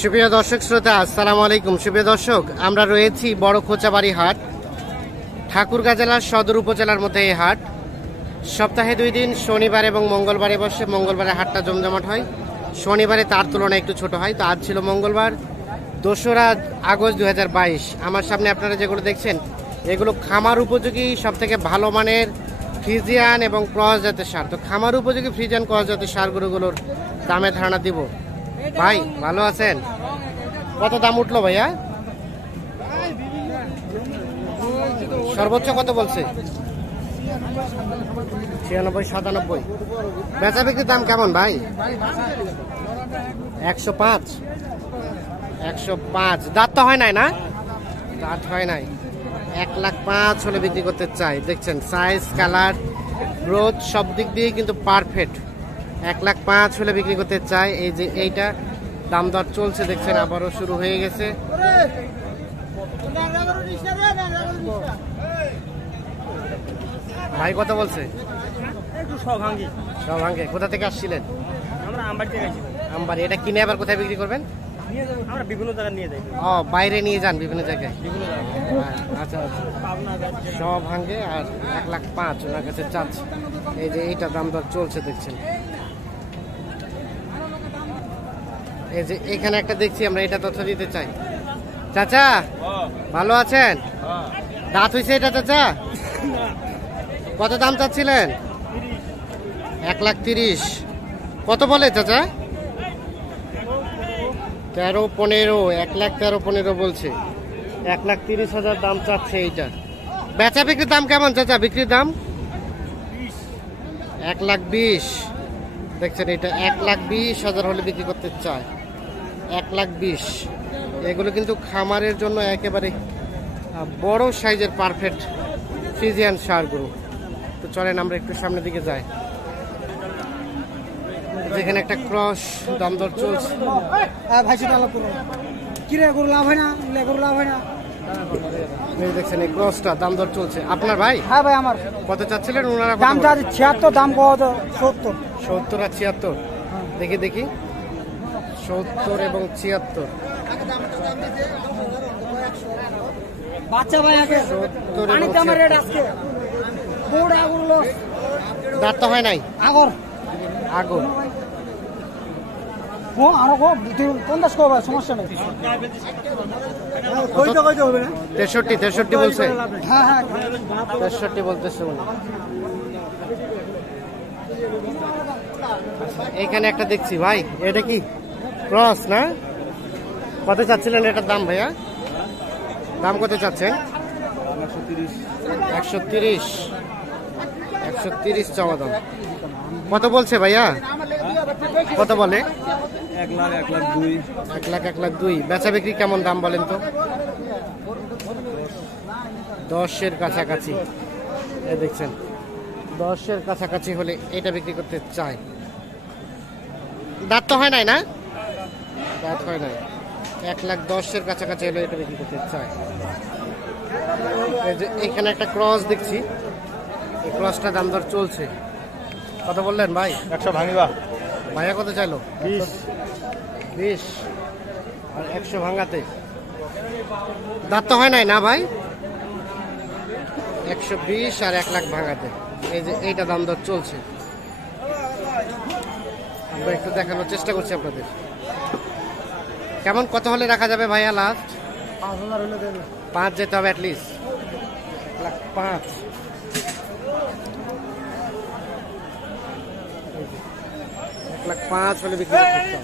সুপ্রিয় দর্শক শ্রোতা, আসসালামু আলাইকুম। সুপ্রিয় দর্শক, আমরা রয়েছি বড় খোঁচাবাড়ি হাট, ঠাকুরগাঁ জেলার সদর উপজেলার মধ্যে এই হাট সপ্তাহে 2 দিন, শনিবার এবং মঙ্গলবারে বসে। মঙ্গলবারে হাটটা জমজমাট হয়, শনিবারে তার তুলনায় একটু ছোট হয়। তো আজ ছিল মঙ্গলবার, 2রা আগস্ট 2022। আমার সামনে আপনারা যেগুলো দেখছেন এগুলো খামার উপযোগী সবথেকে ভালো মানের ফ্রিজিয়ান এবং ক্রস জাতের সার। তো খামার উপযোগী ফ্রিজিয়ান ক্রস জাতের সারগুলোর দামে ধারণা দিব। ভাই ভালো আছেন? কত দাম উঠলো ভাইয়া? সর্বোচ্চ কত বলছে? 96, 97। বেচা বিক্রির দাম কেমন ভাই? 105। 105। দাঁত তো হয় নাই না? দাঁত হয় নাই। 1,05,000 হলে বিক্রি করতে চাই। দেখছেন সাইজ, কালার, গ্রোথ সব দিক দিয়ে কিন্তু পারফেক্ট। 1,05,000 হলে বিক্রি করতে চাই। এই যে এইটা দাম দর চলছে, দেখছেন আবারও শুরু হয়ে গেছে। ভাই কত বলছে? সভাঙ্গে। কোথা থেকে আসছিলেন? আমবাড়ি। এটা কিনে আবার কোথায় বিক্রি করবেন? আমরা বিভিন্ন জায়গায় নিয়ে যাই। ও, বাইরে নিয়ে যান বিভিন্ন জায়গায়। আচ্ছা আচ্ছা। সভাঙ্গে। আর 1,05,000 ওনার কাছে চাচ্ছে। এই যে এইটা দাম দর চলছে, দেখছেন। এই যে এখানে একটা দেখছি আমরা, এটা তথ্য দিতে চাই। চাচা ভালো আছেন? দাঁত হয়েছে এটা চাচা? কত দাম চাচ্ছিলেন? 1,30,000। কত বলে চাচা? 13-15। 1,13-15 বলছে। 1,30,000 দাম চাচ্ছে এইটা। বেচা বিক্রির দাম কেমন চাচা? বিক্রির দাম 1,20,000। দেখছেন এটা 1,20,000 হলে বিক্রি করতে চায়। 1,20,000। এগুলো কিন্তু খামারের জন্য একেবারে বড় সাইজের পারফেক্ট ফ্রিজিয়ান সারগুলো। তো চলেন আমরা একটু সামনের দিকে যাই, যেখানে একটা ক্রস দাম দর চলছে। দেখছেন এই ক্রসটা দাম দর চলছে। আপনার ভাই? হ্যাঁ ভাই আমার। কত চাচ্ছিলেন ওনারা? দাম চাচ্ছে 76, দাম কত? 70। 70 আর 76। দেখি দেখি, 70 এবং 76। বাচ্চা ভাই আগে 70 এবং পানিতে আমার রেট আজকে বড় আগুন লস। দাঁত তো হয় নাই? আগর আগর। ও আরো কো 50 কো ভাই, সমস্যা নেই। কইতে হবে না। 63 বলছে। হ্যাঁ হ্যাঁ 63 বলতেছে মনে। এইখানে একটা দেখছি ভাই, এটা কি ক্রস না? কত চাচ্ছিলেন এটার দাম ভাইয়া? দাম কত চাচ্ছেন? 130। 130 চাওয়া দাম। কত বলছে ভাইয়া? কত বলে? 1,02,000। বেচা বিক্রি কেমন দাম বলেন তো? 10-এর কাছাকাছি। এই দেখছেন 10-এর কাছাকাছি হলে এটা বিক্রি করতে চায়। দাঁত তো হয় নাই না? দাঁত হয় নাই। 1,10,000-এর কাছাকাছি হলে এটা বিক্রি করতে চায়। এই যে এখানে একটা ক্রস দেখছি, এই ক্রসটা দাম দর চলছে। কত বললেন ভাই? 100 ভাঙিবা। ভাইয়া কত চাইলো? 20। আর 100 ভাঙাতে। দাঁত তো হয় নাই না ভাই? 120 আর 1,00,000 ভাঙাতে। এই যে এইটা দাম দর চলছে। আমরা একটু দেখানোর চেষ্টা করছি আপনাদের। কেমন কত হলে রাখা যাবে ভাইয়া লাস্ট? 5000 হলে দেন। 5 যেতে হবে অ্যাটলিস্ট। 1,05,000। 1,05,000 হলে বিক্রি করতে চাই।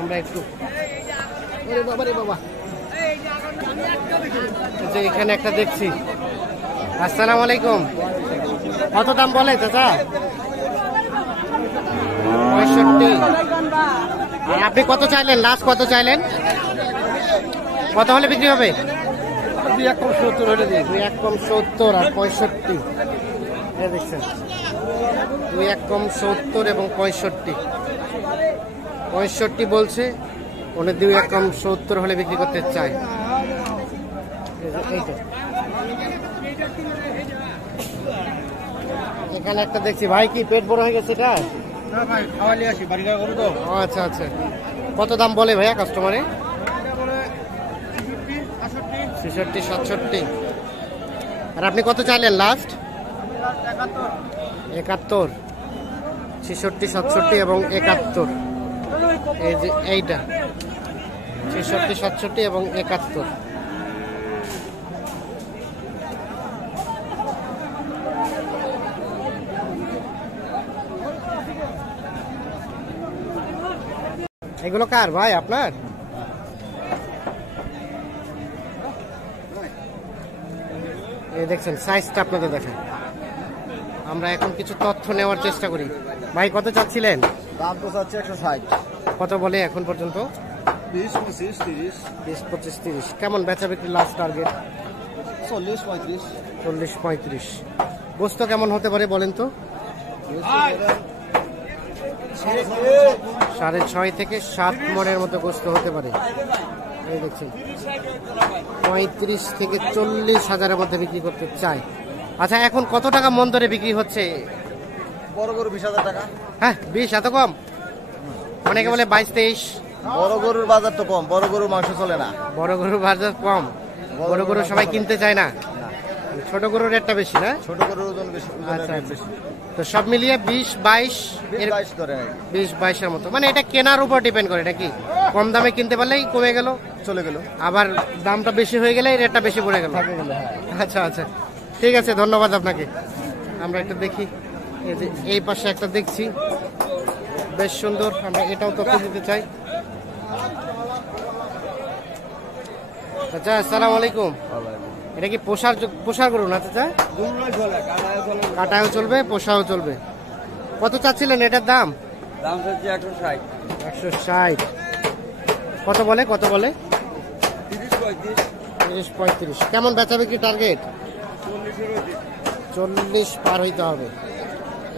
আমরা একটু বাবা যে এখানে একটা দেখছি। আসসালামু আলাইকুম। কত দাম বলে চাচা? 65। আর আপনি কত চাইলেন? লাস্ট কত চাইলেন? কত হলে বিক্রি হবে? 2,70 হলে দিন। 2,70 আর 65। দেখছেন 2,70 এবং 65। 65 বলছে, উনি 2,70 হলে বিক্রি করতে চায়। এইটা এখানে একটা দেখছি ভাই, কি পেট বড় হয়ে গেছে এটা? না ভাই, খাওয়ালি আসি, বাড়ি খাওয়া করবো তো। ও আচ্ছা আচ্ছা, কত দাম বলে ভাইয়া কাস্টমারে? এটা বলে 65, 66, 67। আর আপনি কত চাইলেন লাস্ট? 71, 66, 67 এবং 71। এই যে এইটা 66, 67 এবং 71। এগুলো কার ভাই, আপনার? এই দেখছেন সাইজটা আপনাদের দেখেন। আমরা এখন কিছু তথ্য নেওয়ার চেষ্টা করি। ভাই কত চাচ্ছিলেন? দাম তো চাচ্ছে 160। কত বলে এখন পর্যন্ত? 20, 25, 30, 20, 25, 30। কেমন বেচা বিক্রি লাস্ট টার্গেট? 40, 35। 40, 35। গোস্ত কেমন হতে পারে বলেন তো? 6.5 থেকে 7 মণের মতো গোস্ত হতে পারে। এই দেখছেন 35 থেকে 40 হাজারের মধ্যে বিক্রি করতে চাই। আচ্ছা, এখন কত টাকা মন দরে বিক্রি হচ্ছে? বড় গরু 20,000 টাকা। হ্যাঁ, 20 এত কম? অনেকে বলে 22, 23। বড় গরুর বাজার তো কম, বড় গরুর মাংস চলে না। বড় গরুর বাজার কম, বড় গরু সবাই কিনতে চায় না। ছোট গরুর রেটটা বেশি না? ছোট গরুর ওজন বেশি, আচ্ছা, রেট বেশি। তো সব মিলিয়ে 20, 22 এর 22 ধরে নাকি 20, 22 এর মতো। মানে এটা কেনার উপর ডিপেন্ড করে নাকি? কম দামে কিনতে পারলেই কমে গেল, চলে গেল। আবার দামটা বেশি হয়ে গেলে রেটটা বেশি পড়ে গেল। আচ্ছা আচ্ছা, ঠিক আছে, ধন্যবাদ আপনাকে। আমরা একটা দেখি, এই যে এই পাশে একটা দেখছি বেশ সুন্দর, আমরা এটাও তথ্য দিতে চাই। আচ্ছা, আসসালামু আলাইকুম। এটা কি পোষার গরু না চাচা? কাটাও চলবে, পোষাও চলবে। কত চাচ্ছিলেন এটার দাম? দাম হচ্ছে 160। 160। কত বলে? 30, 30, 35। কেমন বেচা বিক্রি টার্গেট? 40 পার হইতে হবে।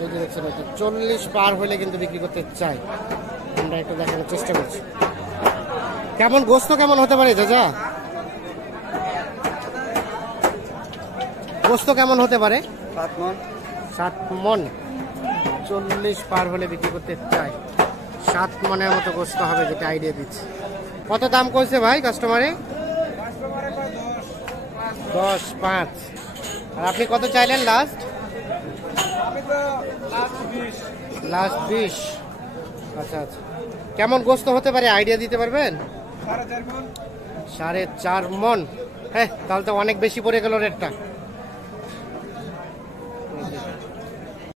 এই যে দেখছেন, এটা 40 পার হলে কিন্তু বিক্রি করতে চাই। আমরা একটু দেখানোর চেষ্টা করছি। কেমন গোস্ত কেমন হতে পারে চাচা? গোস্ত কেমন হতে পারে? 7 মণ। 7 মণ। 40 পার হলে বিক্রি করতে চাই। 7 মণের মতো গোস্ত হবে, যেটা আইডিয়া দিচ্ছে। কত দাম কইছে ভাই কাস্টমারে? 10, 5। আর আপনি কত চাইলেন লাস্ট? লাস্ট 20। আচ্ছা আচ্ছা, কেমন গোস্ত হতে পারে আইডিয়া দিতে পারবেন? 4.5 মণ। হ্যাঁ, তাহলে তো অনেক বেশি পড়ে গেল রেটটা।